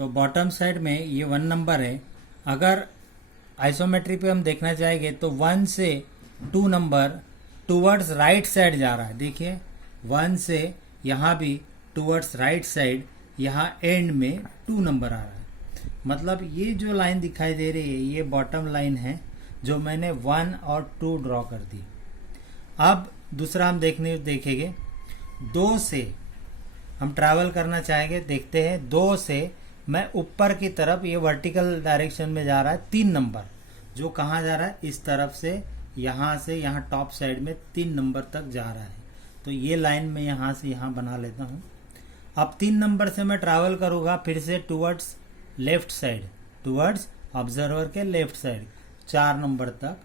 तो bottom side में ये 1 नंबर है। अगर आइसोमेट्री पे हम देखना चाहेंगे तो 1 से 2 नंबर टूवर्ड्स राइट साइड जा रहा है। देखिए 1 से यहाँ भी टूवर्ड्स राइट साइड, यहाँ एंड में 2 नंबर आ रहा है। मतलब ये जो लाइन दिखाई दे रही है ये बॉटम लाइन है जो मैंने 1 और 2 ड्रॉ कर दी। अब दूसरा हम देखेंगे 2 से हम ट्रैवल करना चाहेंगे। देखते हैं 2 से मैं ऊपर की तरफ, ये वर्टिकल डायरेक्शन में जा रहा है 3 नंबर, जो कहाँ जा रहा है इस तरफ से यहाँ टॉप साइड में 3 नंबर तक जा रहा है। तो ये लाइन मैं यहाँ से यहाँ बना लेता हूँ। अब 3 नंबर से मैं ट्रैवल करूँगा फिर से towards left side, towards observer के लेफ्ट साइड 4 नंबर तक।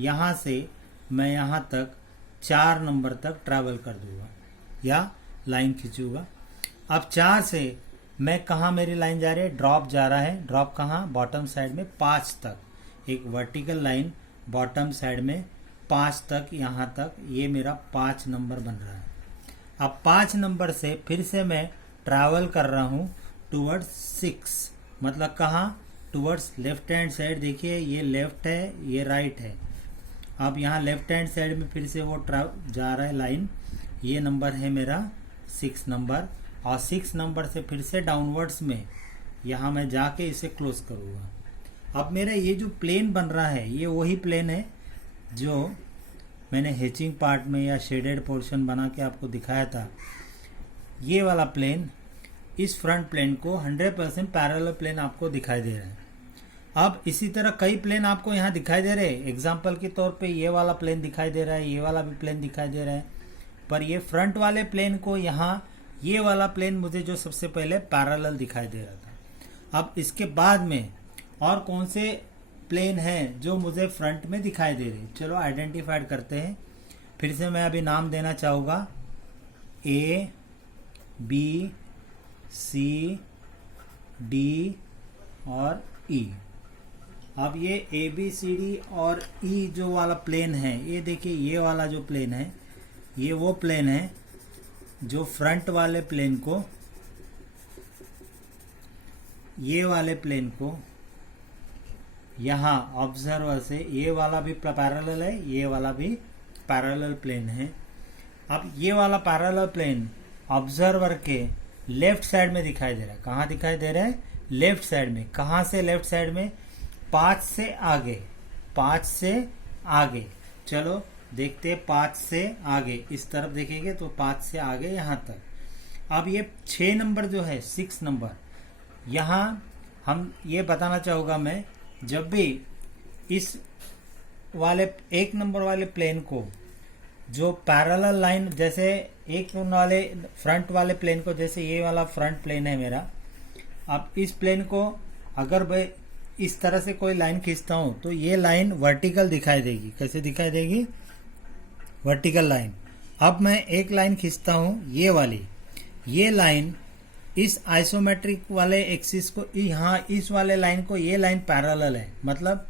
यहाँ से मैं यहाँ तक 4 नंबर तक ट्रैवल कर दूंगा या लाइन खींचूंगा। अब 4 से मैं कहाँ मेरी लाइन जा रही है, ड्रॉप जा रहा है। ड्रॉप कहाँ, बॉटम साइड में 5 तक, एक वर्टिकल लाइन बॉटम साइड में 5 तक, यहाँ तक ये मेरा 5 नंबर बन रहा है। अब 5 नंबर से फिर से मैं ट्रैवल कर रहा हूँ टूवर्ड्स 6, मतलब कहाँ, टूवर्ड्स लेफ्ट हैंड साइड। देखिए ये लेफ्ट है, ये राइट है। अब यहाँ लेफ्ट हैंड साइड में फिर से वो जा रहा है लाइन, ये नंबर है मेरा 6 नंबर। और 6 नंबर से फिर से डाउनवर्ड्स में यहाँ मैं जाके इसे क्लोज करूँगा। अब मेरा ये जो प्लेन बन रहा है ये वही प्लेन है जो मैंने हेचिंग पार्ट में या शेडेड पोर्शन बना के आपको दिखाया था। ये वाला प्लेन, इस फ्रंट प्लेन को 100% पैरेलल प्लेन आपको दिखाई दे रहा है। अब इसी तरह कई प्लेन आपको यहाँ दिखाई दे रहे हैं। एग्जाम्पल के तौर पे ये वाला प्लेन दिखाई दे रहा है, ये वाला भी प्लेन दिखाई दे रहा है। पर ये फ्रंट वाले प्लेन को यहाँ, ये वाला प्लेन मुझे जो सबसे पहले पैरेलल दिखाई दे रहा था। अब इसके बाद में और कौन से प्लेन हैं जो मुझे फ्रंट में दिखाई दे रहे, चलो आइडेंटिफाइड करते हैं। फिर से मैं अभी नाम देना चाहूँगा A, B, C, D और E। अब ये A, B, C, D और E जो वाला प्लेन है, ये देखिए ये वाला जो प्लेन है ये वो प्लेन है जो फ्रंट वाले प्लेन को, ये वाले प्लेन को यहाँ ऑब्जर्वर से, ये वाला भी पैरेलल है, ये वाला भी पैरेलल प्लेन है। अब ये वाला पैरेलल प्लेन ऑब्जर्वर के लेफ्ट साइड में दिखाई दे रहा है। कहाँ दिखाई दे रहा है, लेफ्ट साइड में। कहाँ से लेफ्ट साइड में, 5 से आगे, 5 से आगे। चलो देखते हैं 5 से आगे, इस तरफ देखेंगे तो 5 से आगे यहाँ तक। अब ये 6 नंबर जो है, 6 नंबर, यहाँ हम ये बताना चाहूँगा मैं, जब भी इस वाले 1 नंबर वाले प्लेन को जो पैरेलल लाइन, जैसे एक वाले फ्रंट वाले प्लेन को, जैसे ये वाला फ्रंट प्लेन है मेरा, अब इस प्लेन को अगर मैं इस तरह से कोई लाइन खींचता हूँ तो ये लाइन वर्टिकल दिखाई देगी। कैसे दिखाई देगी, वर्टिकल लाइन। अब मैं एक लाइन खींचता हूँ ये वाली, ये लाइन इस आइसोमेट्रिक वाले एक्सिस को, यहाँ इस वाले लाइन को, ये लाइन पैरेलल है, मतलब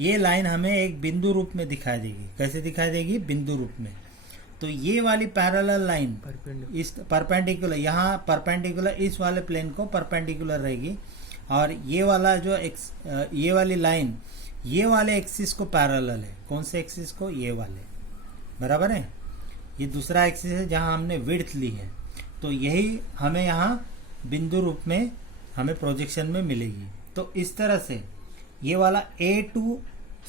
ये लाइन हमें एक बिंदु रूप में दिखाई देगी। कैसे दिखाई देगी, बिंदु रूप में। तो ये वाली पैरेलल लाइन इस परपेंडिकुलर, यहाँ परपेंडिकुलर इस वाले प्लेन को परपेंडिकुलर रहेगी, और ये वाला जो ये वाली लाइन ये वाले एक्सिस को पैरेलल है। कौन से एक्सिस को, ये वाले, बराबर है। ये दूसरा एक्सिस है जहाँ हमने विड्थ ली है, तो यही हमें यहाँ बिंदु रूप में हमें प्रोजेक्शन में मिलेगी। तो इस तरह से ये वाला A to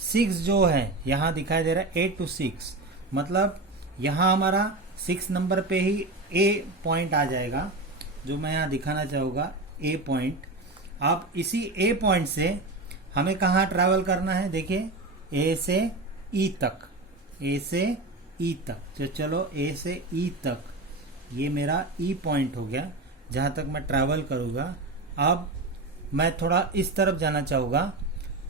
6 जो है यहाँ दिखाई दे रहा है, A to 6, मतलब यहाँ हमारा 6 नंबर पे ही A पॉइंट आ जाएगा, जो मैं यहाँ दिखाना चाहूँगा A पॉइंट। अब इसी A पॉइंट से हमें कहाँ ट्रैवल करना है, देखिए A से E तक, A से E तक। तो चलो A से E तक, ये मेरा E पॉइंट हो गया जहाँ तक मैं ट्रैवल करूँगा। अब मैं थोड़ा इस तरफ जाना चाहूँगा,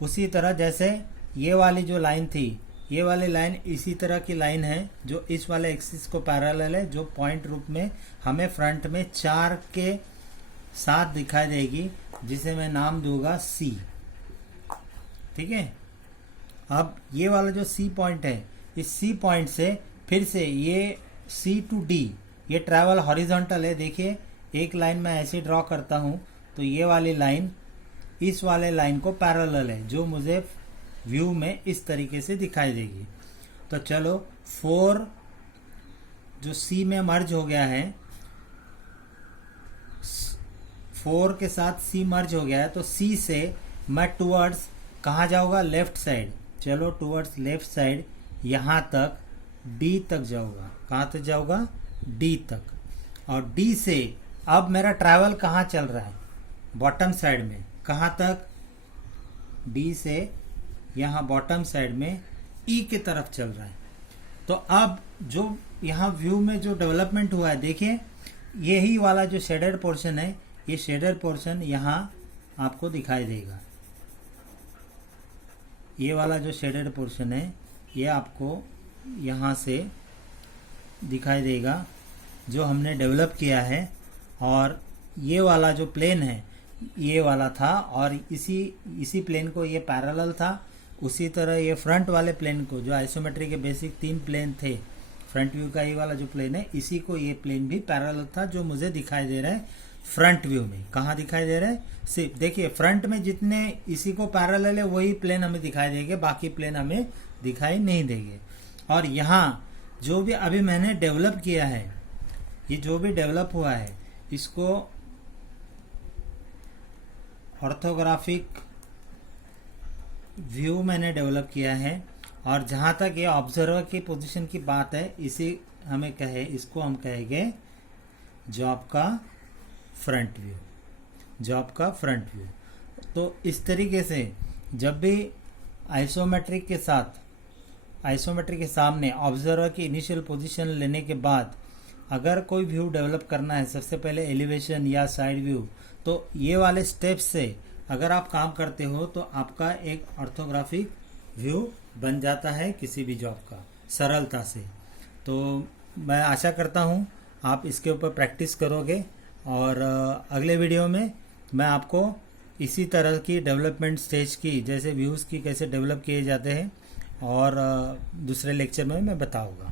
उसी तरह जैसे ये वाली जो लाइन थी, ये वाली लाइन इसी तरह की लाइन है जो इस वाले एक्सिस को पैरेलल है, जो पॉइंट रूप में हमें फ्रंट में 4 के साथ दिखाई देगी, जिसे मैं नाम दूंगा C। ठीक है। अब ये वाला जो C पॉइंट है, इस C पॉइंट से फिर से ये C to D, ये ट्रैवल हॉरिजॉन्टल है। देखिए एक लाइन मैं ऐसे ड्रॉ करता हूँ तो ये वाली लाइन इस वाले लाइन को पैरेलल है, जो मुझे व्यू में इस तरीके से दिखाई देगी। तो चलो 4 जो सी में मर्ज हो गया है, 4 के साथ सी मर्ज हो गया है, तो सी से मैं टूवर्ड्स कहाँ जाऊँगा, लेफ्ट साइड। चलो टूवर्ड्स लेफ्ट साइड यहाँ तक डी तक जाऊँगा। कहाँ तक जाऊँगा, डी तक। और डी से अब मेरा ट्रैवल कहाँ चल रहा है, बॉटम साइड में। कहाँ तक, डी से यहाँ बॉटम साइड में ई की तरफ चल रहा है। तो अब जो यहाँ व्यू में जो डेवलपमेंट हुआ है, देखिए यही वाला जो शेडेड पोर्शन है, ये शेडेड पोर्शन यहाँ आपको दिखाई देगा। ये वाला जो शेडेड पोर्शन है ये आपको यहाँ से दिखाई देगा, जो हमने डेवलप किया है। और ये वाला जो प्लेन है ये वाला था, और इसी प्लेन को ये पैरेलल था। उसी तरह ये फ्रंट वाले प्लेन को, जो आइसोमेट्री के बेसिक 3 प्लेन थे, फ्रंट व्यू का ये वाला जो प्लेन है, इसी को ये प्लेन भी पैरेलल था, जो मुझे दिखाई दे रहा है फ्रंट व्यू में। कहाँ दिखाई दे रहा है, सिर्फ देखिए फ्रंट में जितने इसी को पैरेलल है वही प्लेन हमें दिखाई देंगे, बाकी प्लेन हमें दिखाई नहीं देंगे। और यहाँ जो भी अभी मैंने डेवलप किया है, ये जो भी डेवलप हुआ है, इसको ऑर्थोग्राफिक व्यू मैंने डेवलप किया है। और जहाँ तक ये ऑब्जर्वर की पोजीशन की बात है, इसको हम कहेंगे जॉब का फ्रंट व्यू, जॉब का फ्रंट व्यू। तो इस तरीके से जब भी आइसोमेट्रिक के सामने ऑब्जर्वर की इनिशियल पोजीशन लेने के बाद अगर कोई व्यू डेवलप करना है, सबसे पहले एलिवेशन या साइड व्यू, तो ये वाले स्टेप्स से अगर आप काम करते हो तो आपका एक ऑर्थोग्राफिक व्यू बन जाता है किसी भी जॉब का, सरलता से। तो मैं आशा करता हूँ आप इसके ऊपर प्रैक्टिस करोगे, और अगले वीडियो में मैं आपको इसी तरह की डेवलपमेंट स्टेज की, जैसे व्यूज़ की कैसे डेवलप किए जाते हैं, और दूसरे लेक्चर में मैं बताऊँगा।